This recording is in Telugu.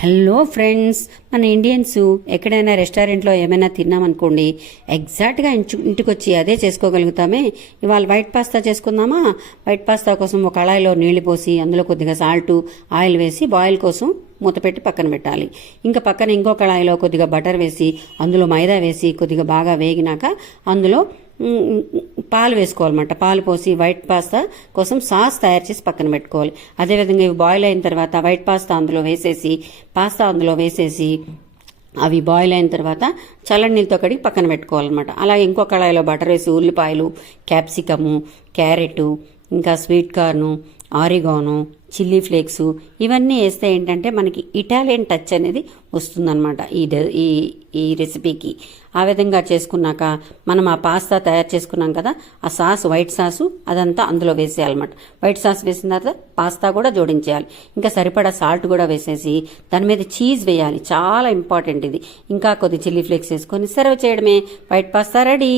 హలో ఫ్రెండ్స్, మన ఇండియన్స్ ఎక్కడైనా రెస్టారెంట్లో ఏమైనా తిన్నామనుకోండి, ఎగ్జాక్ట్గా ఇంటికి వచ్చి అదే చేసుకోగలుగుతామే. ఇవాళ వైట్ పాస్తా చేసుకుందామా? వైట్ పాస్తా కోసం ఒక కళాయిలో నీళ్లు పోసి అందులో కొద్దిగా సాల్ట్, ఆయిల్ వేసి బాయిల్ కోసం మూత పెట్టి పక్కన పెట్టాలి. ఇంకా పక్కన ఇంకో కళాయిలో కొద్దిగా బటర్ వేసి అందులో మైదా వేసి కొద్దిగా బాగా వేగినాక అందులో పాలు వేసుకోవాలన్నమాట. పాలు పోసి వైట్ పాస్తా కోసం సాస్ తయారు చేసి పక్కన పెట్టుకోవాలి. అదేవిధంగా ఇవి బాయిల్ అయిన తర్వాత వైట్ పాస్తా అందులో వేసేసి అవి బాయిల్ అయిన తర్వాత చల్లని నీళ్ళతో కడిగి పక్కన పెట్టుకోవాలన్నమాట. అలాగే ఇంకో కళాయిలో బటర్ వేసి ఉల్లిపాయలు, క్యాప్సికము, క్యారెట్, ఇంకా స్వీట్ కార్ను, ఆరిగానో, చిల్లీ ఫ్లేక్స్ ఇవన్నీ వేస్తే ఏంటంటే మనకి ఇటాలియన్ టచ్ అనేది వస్తుందన్నమాట ఈ రెసిపీకి. ఆ విధంగా చేసుకున్నాక మనం ఆ పాస్తా తయారు చేసుకున్నాం కదా, ఆ సాస్ వైట్ సాసు అదంతా అందులో వేసేయాలన్నమాట. వైట్ సాస్ వేసిన తర్వాత పాస్తా కూడా జోడించేయాలి. ఇంకా సరిపడా సాల్ట్ కూడా వేసేసి దాని మీద చీజ్ వేయాలి, చాలా ఇంపార్టెంట్ ఇది. ఇంకా కొద్ది చిల్లీ ఫ్లేక్స్ వేసుకొని సర్వ్ చేయడమే. White pasta ready.